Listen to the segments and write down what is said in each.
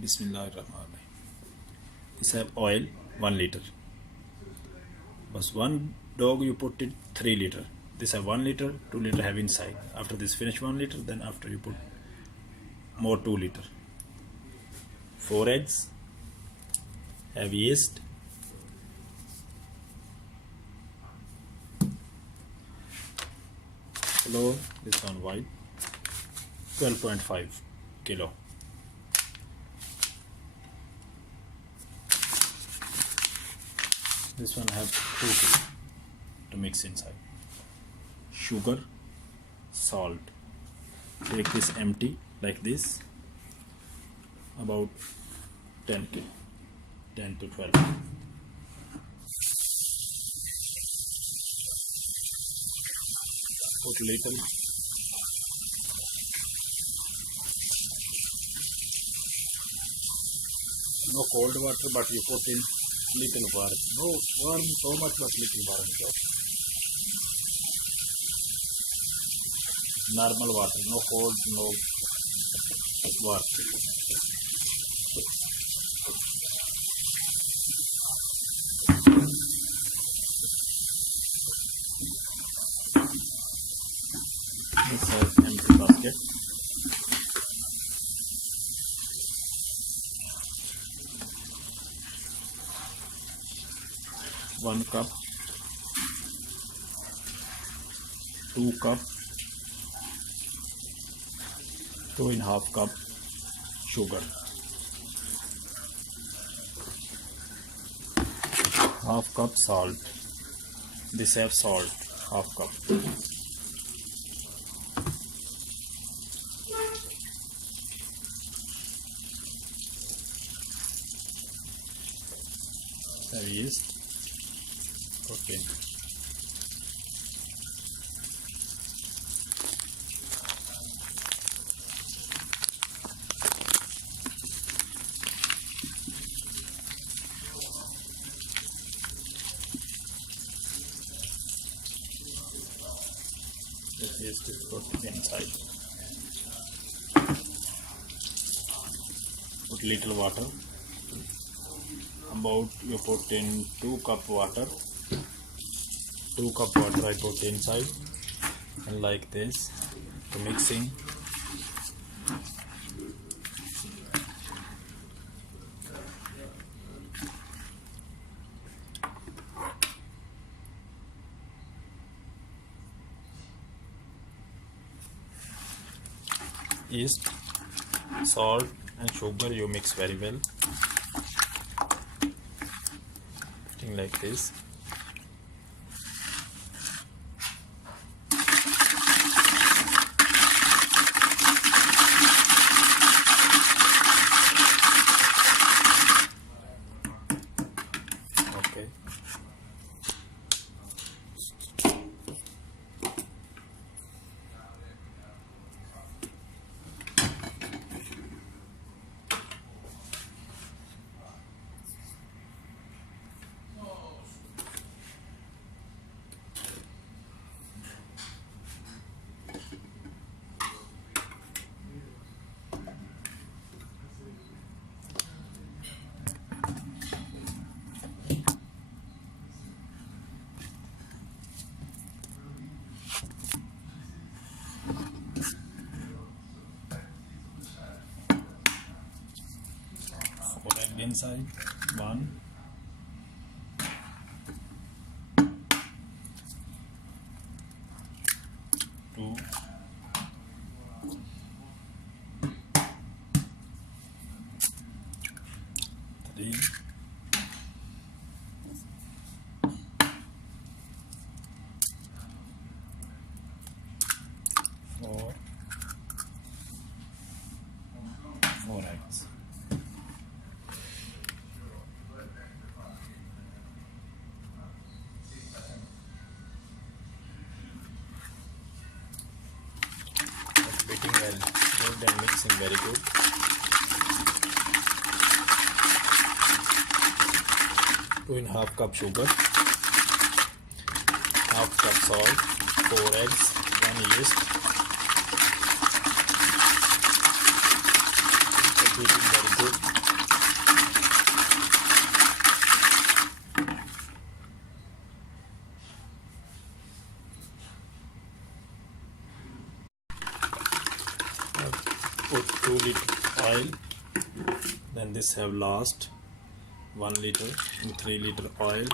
Bismillahirrahmanirrahim. This have oil 1 liter. But one dog you put it 3 liter. This have 1 liter, 2 liter have inside. After this finish 1 liter, then after you put more 2 liter. 4 eggs, have yeast, flour, this one white, 12.5 kilo. This one have 2 kilo to mix inside. Sugar, salt. Take this empty like this. About 10 kilo, 10 to 12. Put little. No cold water, but you put in little warm. No warm so much, but little warm. Normal water, no cold, no warm. This is empty basket. One cup, 2 cup, 2.5 cup sugar, half cup salt. This have salt, half cup. Have yeast. Okay. This is to put inside. Put little water. About you put in 2 cup water. 2 cup water I put inside, and like this to mixing. Yeast, salt and sugar you mix very well. Thing like this. Okay. Put egg inside. 1, 2, 3, 4, 4 eggs. Beating well, good and mixing very good. Two and a half cup sugar, half cup salt, 4 eggs, 1 yeast. Beating very good. oil. Then this have last 1 liter and 3 liter oil.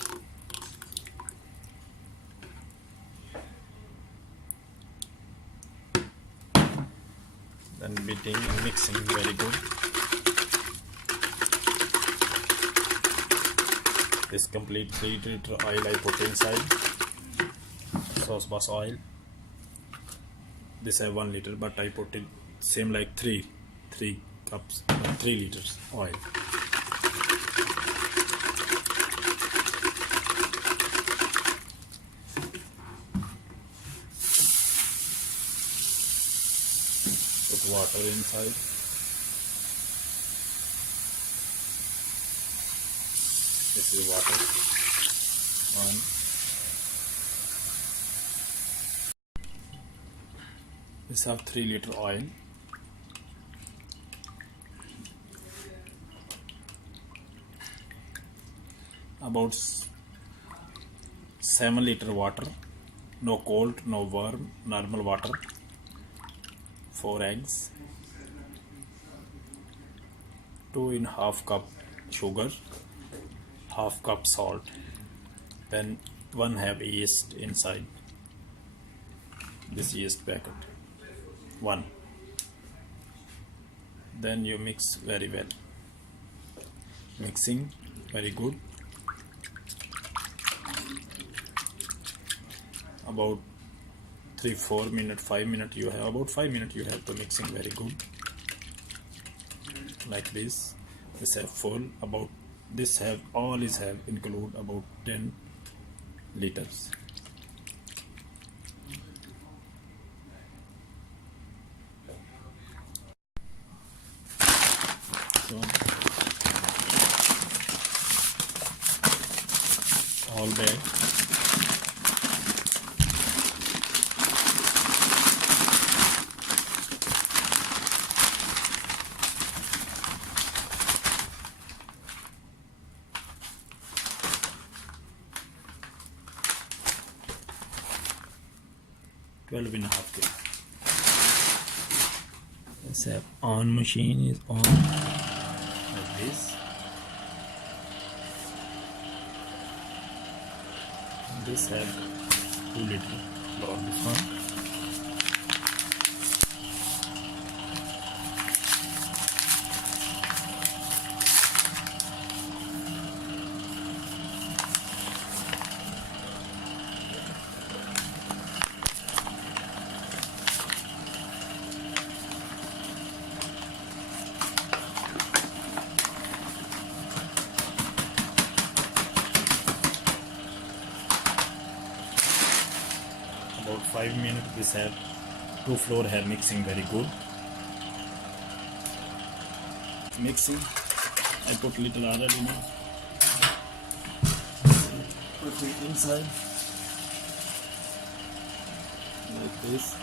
Then beating and mixing very good. This complete 3 liter oil I put inside. Sauce bus oil. This have 1 liter, but I put it same like 3 cups, 3 liters oil. Put water inside. This is water. 1. This have 3 liter oil. About 7 liter water. No cold, no warm, normal water. 4 eggs. 2.5 cup sugar. Half cup salt. Then 1 have yeast inside. This yeast packet. 1. Then you mix very well. Mixing very good. About 3-4 minutes, 5 minutes you have. About 5 minutes you have to mixing very good. Like this. This have full. About this have all is have include about 10 liters. So all bag. Twelve and a half kg. This on machine is on like this. This have 2 liter for this one. About 5 minutes this have 2 floor have mixing very good. Mixing I put little already now. Put it inside like this.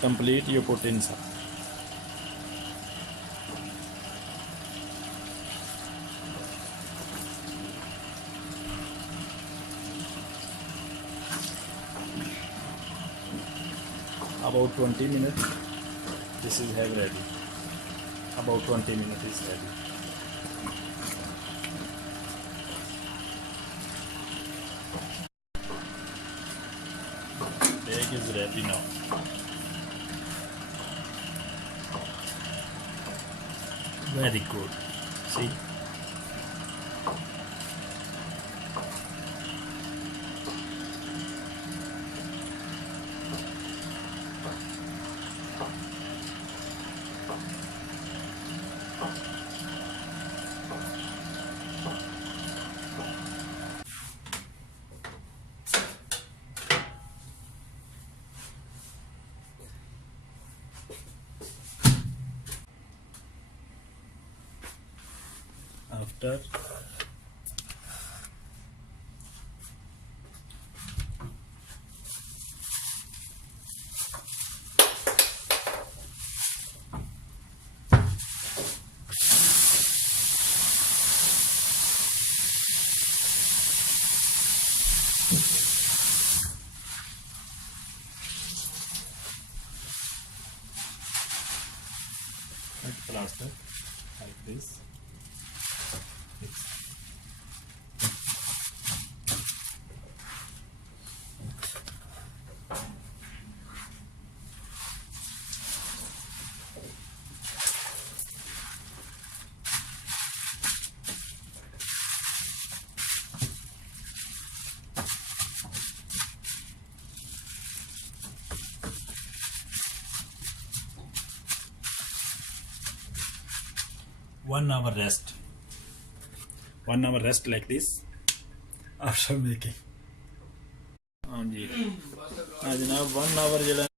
Complete you put inside. About 20 minutes this is have ready. About 20 minutes is ready. Bag is ready now. Very good. See? After plaster like this. It's 1 hour rest. 1 hour rest like this after making. हाँ जी हाँ जनाब 1 hour जो